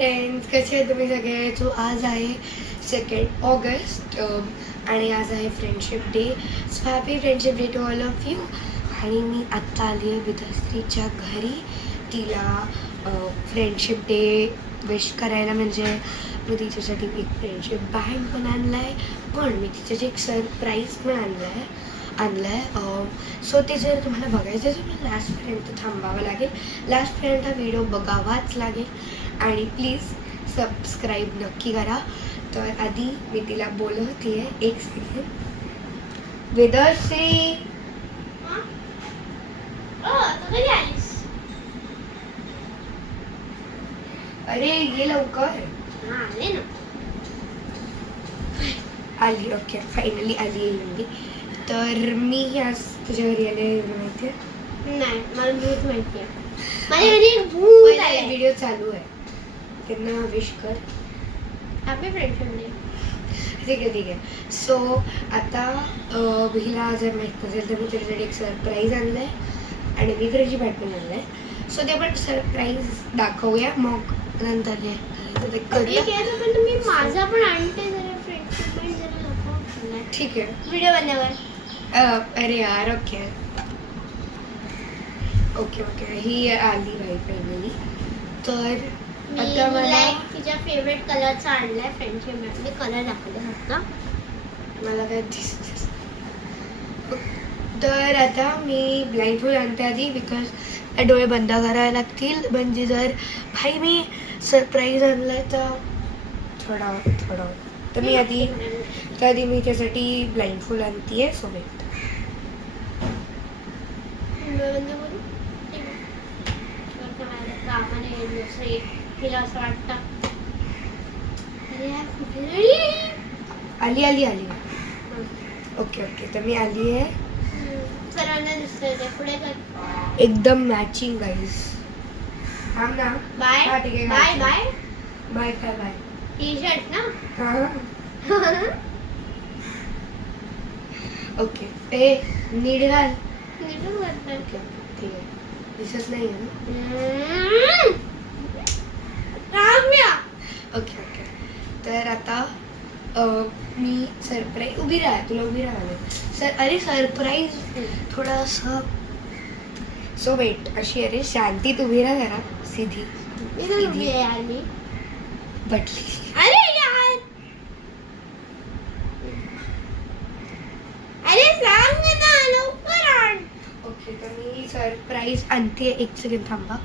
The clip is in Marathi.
फ्रेंड्स, कसे आहे तुम्ही सगळे? सो आज आहे 2 ऑगस्ट आणि आज आहे friendship day. So happy friendship day to all of you. आणि मी आत्ता आली आहे विद्याश्रीच्या घरी तिला फ्रेंडशिप डे विश करायला. म्हणजे मी तिच्यासाठी एक फ्रेंडशिप बँड पण आणला आहे, पण मी तिच्यासाठी एक सरप्राईज पण आणलं आहे. सो ते जर तुम्हाला बघायचं असेल तर लास्टपर्यंत थांबावं लागेल. लास्टपर्यंत हा व्हिडिओ बघावाच लागेल आणि प्लीज सबस्क्राईब नक्की करा. तर आधी मी तिला बोलवते आहे, एक सेकंड. विदर्श्री, अरे ये लवकर. आली. ओके, फायनली आली आहे मुलगी. तर मी आज तुझ्या घरी आले माहिती आहे? नाही, मला भूत माहिती आहे. माझ्या घरी एक भूत आलंय. व्हिडिओ चालू आहे, त्यांना विश कर. Happy friendship day. ठीक आहे. सो आता हिला जर माहीत नसेल तर मी तुझ्यासाठी एक सरप्राईज आणलं आहे आणि मी तुझी बॅटमॅन आणलं आहे. सो ते पण सरप्राईज दाखवूया, मग नंतर करूया. पण तुम्ही माझा पण आणते जरा फ्रेंडशिप बँड जरा दाखव. ठीक आहे, व्हिडिओ बनल्यावर. अरे यार, ओके ही आली बाई फायनली. तर मी आता तुला मला एक तिच्या फेवरेट कलरचा आणलाय फ्रेंडशिप बँड. मी कलर दाखवले फक्त. मला काय दिसत. तर आता मी ब्लाइंड फूड आणते आधी, बिकॉज डोळे बंद करायला लागतील. म्हणजे जर भाई मी सरप्राईज आणलाय तर थोडा तर मी आधी मी त्यासाठी ब्लाइंड फूड आणते. So wait. तिला असं वाटतं आली. ओके तर मी आली आहे. सर्वांना दिसतंय ते. पुढे कर. एकदम मॅचिंग गाईज. थांब ना. बाय हा, ठीक आहे. Bye bye. बाय काय बाय. टी शर्ट ना. ओके. ए नीट घाल. निघून करतोय. ओके ठीक आहे. दिसत नाही आहे ना. ओके तर आता मी सरप्राईज उभी राहा सर. अरे सरप्राईज थोडंसं. So wait. अशी अरे शांतीत उभी राहा जरा. सीधी यार मी बटली. अरे यार, अरे सांग ना लवकर आण. ओके तर मी सरप्राईज आणते. एक सेकंड थांबा.